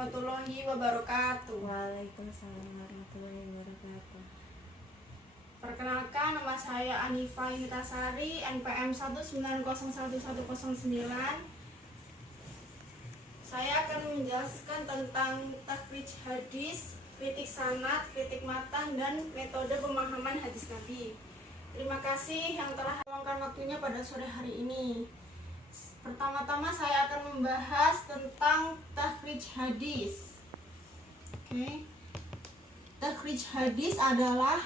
warahmatullahi wabarakatuh. Waalaikumsalam warahmatullahi wabarakatuh. Perkenalkan, nama saya Anifa Initasari, NPM 1901109. Saya akan menjelaskan tentang takhrij hadis, kritik sanad, kritik matan, dan metode pemahaman hadis Nabi. Terima kasih yang telah meluangkan waktunya pada sore hari ini. Pertama-tama saya akan membahas tentang takhrij hadis. Oke. Takhrij hadis adalah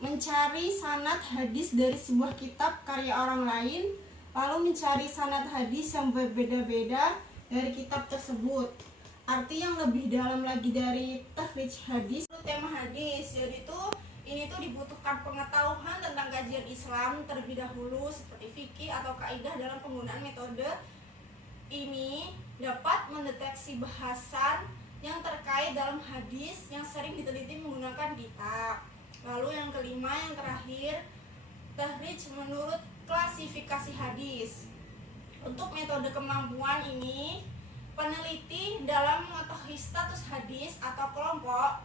mencari sanad hadis dari sebuah kitab karya orang lain, lalu mencari sanad hadis yang berbeda-beda dari kitab tersebut. Arti yang lebih dalam lagi dari takhrij hadis itu tema hadis. Jadi ini dibutuhkan pengetahuan tentang kajian Islam terlebih dahulu seperti fikih atau kaidah dalam penggunaan metode ini dapat mendeteksi bahasan yang terkait dalam hadis yang sering diteliti menggunakan kitab. Lalu yang kelima, yang terakhir, takhrij menurut klasifikasi hadis. Untuk metode kemampuan ini, peneliti dalam mengetahui status hadis atau kelompok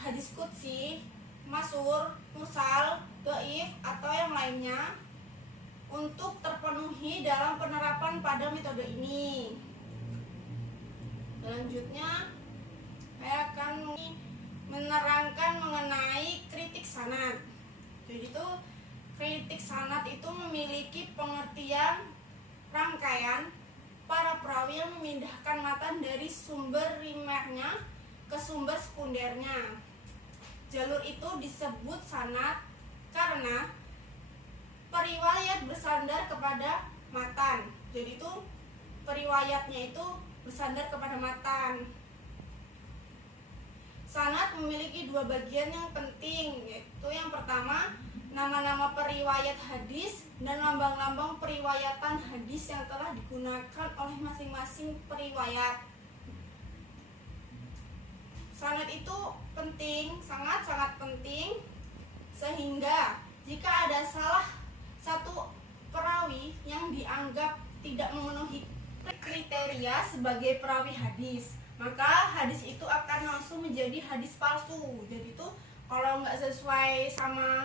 hadis qudsi, masyhur, mursal, dhaif, atau yang lainnya untuk terpenuhi dalam penerapan pada metode ini. Selanjutnya, saya akan menerangkan mengenai kritik sanad. Jadi kritik sanad itu memiliki pengertian rangkaian para perawi yang memindahkan matan dari sumber primernya ke sumber sekundernya. Jalur itu disebut sanad karena periwayat bersandar kepada matan. Jadi periwayatnya itu bersandar kepada matan. Sanad memiliki dua bagian yang penting, yaitu yang pertama, nama-nama periwayat hadis dan lambang-lambang periwayatan hadis yang telah digunakan oleh masing-masing periwayat. Sanad itu penting, sangat-sangat penting, sehingga jika ada salah satu perawi yang dianggap tidak memenuhi kriteria sebagai perawi hadis, maka hadis itu akan langsung menjadi hadis palsu. Jadi kalau nggak sesuai sama,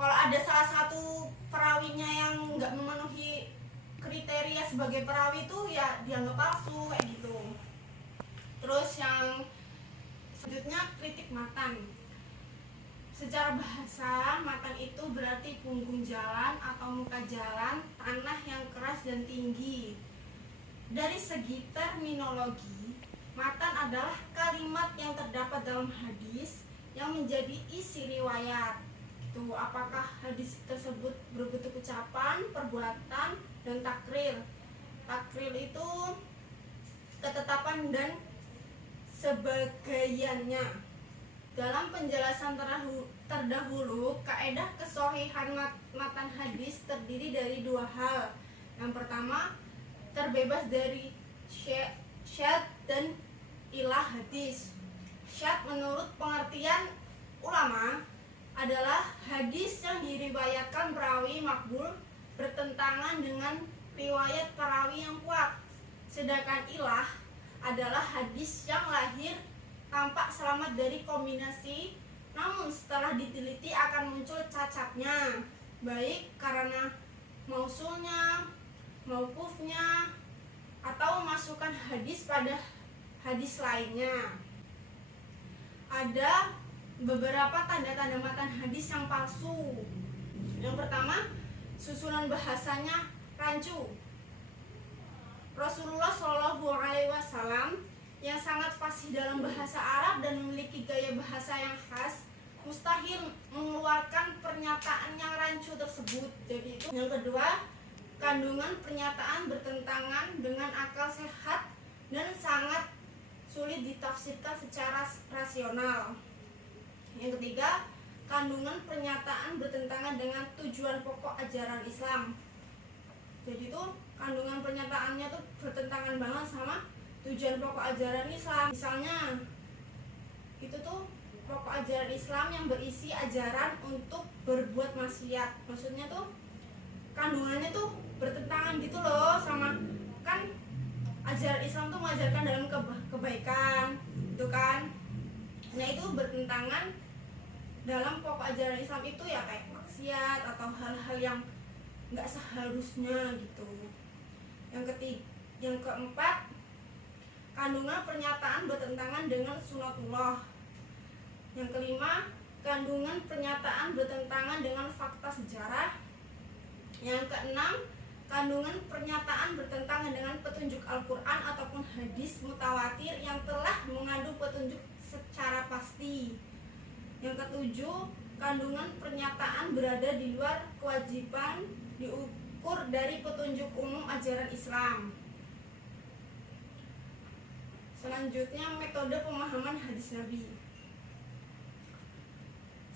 kalau ada salah satu perawinya yang nggak memenuhi kriteria sebagai perawi itu ya dianggap palsu kayak gitu. Terus yang selanjutnya, kritik matan. Secara bahasa, matan itu berarti punggung jalan atau muka jalan, tanah yang keras dan tinggi. Dari segi terminologi, matan adalah kalimat yang terdapat dalam hadis yang menjadi isi riwayat. Apakah hadis tersebut berbentuk ucapan, perbuatan, dan takrir. Takrir itu ketetapan dan sebagainya. Dalam penjelasan terdahulu, kaedah kesohihan matan hadis terdiri dari dua hal. Yang pertama, terbebas dari syadz dan ilah hadis. Syadz menurut pengertian ulama adalah hadis yang diriwayatkan perawi makbul bertentangan dengan riwayat perawi yang kuat. Sedangkan ilah adalah hadis yang lahir tampak selamat dari kombinasi, namun setelah diteliti akan muncul cacatnya, baik karena mausulnya, mauqufnya, atau memasukkan hadis pada hadis lainnya. Ada beberapa tanda-tanda matan hadis yang palsu. Yang pertama, susunan bahasanya rancu. Rasulullah Shallallahu Alaihi Wasallam yang sangat fasih dalam bahasa Arab dan memiliki gaya bahasa yang khas, mustahil mengeluarkan pernyataan yang rancu tersebut. Jadi yang kedua, kandungan pernyataan bertentangan dengan akal sehat dan sangat sulit ditafsirkan secara rasional. Yang ketiga, kandungan pernyataan bertentangan dengan tujuan pokok ajaran Islam. Jadi kandungan pernyataannya bertentangan banget sama tujuan pokok ajaran Islam. Misalnya pokok ajaran Islam yang berisi ajaran untuk berbuat maksiat. Maksudnya kandungannya bertentangan gitu loh sama, kan ajaran Islam mengajarkan dalam kebaikan, itu kan. Nah, itu bertentangan dalam pokok ajaran Islam itu ya, kayak maksiat atau hal-hal yang nggak seharusnya gitu. Yang keempat, kandungan pernyataan bertentangan dengan sunatullah. Yang kelima, kandungan pernyataan bertentangan dengan fakta sejarah. Yang keenam, kandungan pernyataan bertentangan dengan petunjuk Al-Quran ataupun hadis mutawatir yang telah mengandung petunjuk secara pasti. Yang ketujuh, kandungan pernyataan berada di luar kewajiban diukur dari petunjuk umum ajaran Islam. Selanjutnya, metode pemahaman hadis Nabi.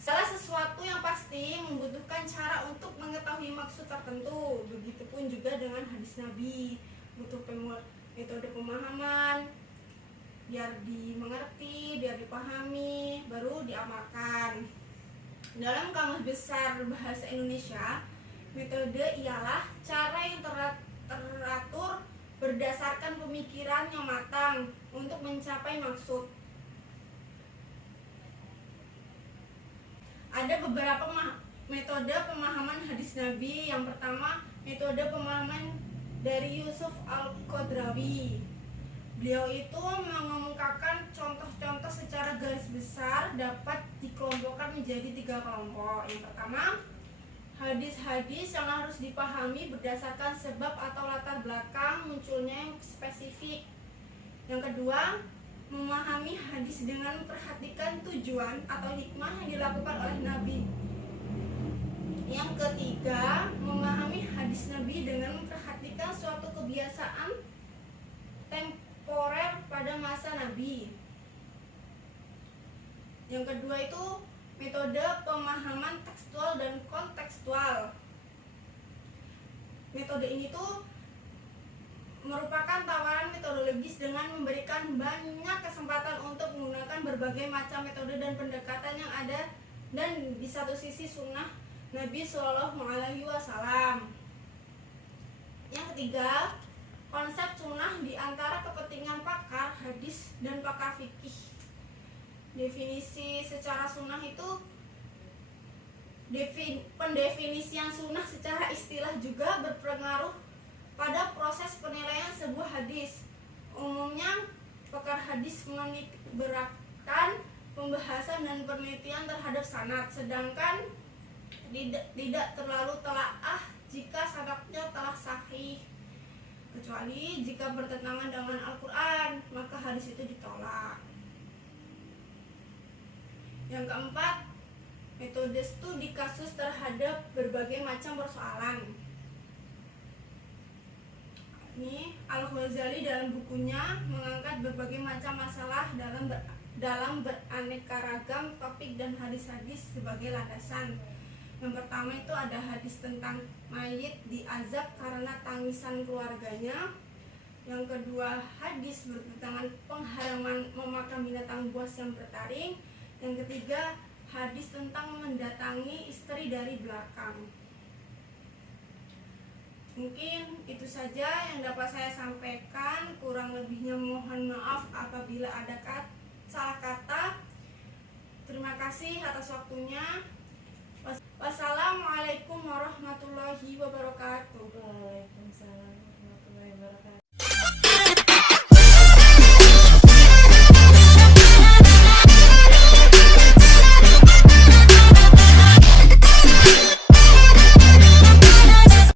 Salah sesuatu yang pasti membutuhkan cara untuk mengetahui maksud tertentu. Begitupun juga dengan hadis Nabi, butuh metode pemahaman biar dimengerti, biar dipahami, baru diamalkan. Dalam Kamus Besar Bahasa Indonesia, metode ialah cara yang teratur berdasarkan pemikiran yang matang untuk mencapai maksud. Ada beberapa metode pemahaman hadis Nabi. Yang pertama, metode pemahaman dari Yusuf Al-Qadrawi. Beliau itu mengemukakan contoh-contoh secara garis besar dapat dikelompokkan menjadi 3 kelompok. Yang pertama, hadis-hadis yang harus dipahami berdasarkan sebab atau latar belakang munculnya yang spesifik. Yang kedua, memahami hadis dengan memperhatikan tujuan atau hikmah yang dilakukan oleh Nabi. Yang ketiga, memahami hadis Nabi dengan memperhatikan suatu kebiasaan temporer pada masa Nabi. Yang kedua itu metode pemahaman tekstual dan kontekstual. Metode ini tuh merupakan tawaran metodologis dengan memberikan banyak kesempatan untuk menggunakan berbagai macam metode dan pendekatan yang ada dan di satu sisi sunnah Nabi Shallallahu Alaihi Wasallam. Yang ketiga, konsep sunnah di antara kepentingan pakar hadis dan pakar fikih. Definisi secara sunnah itu pendefinisian sunnah secara istilah juga berpengaruh pada proses penilaian sebuah hadis. Umumnya, pakar hadis menitikberatkan pembahasan dan penelitian terhadap sanad, sedangkan tidak terlalu telaah jika sanadnya telah sahih. Kecuali jika bertentangan dengan Al-Quran, maka hadis itu ditolak. Yang keempat, metode studi kasus terhadap berbagai macam persoalan. Ini Al-Ghazali dalam bukunya mengangkat berbagai macam masalah dalam beraneka ragam topik dan hadis-hadis sebagai landasan. Yang pertama itu ada hadis tentang mayit diazab karena tangisan keluarganya. Yang kedua, hadis bertentangan pengharaman memakan binatang buas yang bertaring. Yang ketiga, hadis tentang mendatangi istri dari belakang. Mungkin itu saja yang dapat saya sampaikan. Kurang lebihnya mohon maaf apabila ada salah kata. Terima kasih atas waktunya. Wassalamualaikum warahmatullahi wabarakatuh. Waalaikumsalam.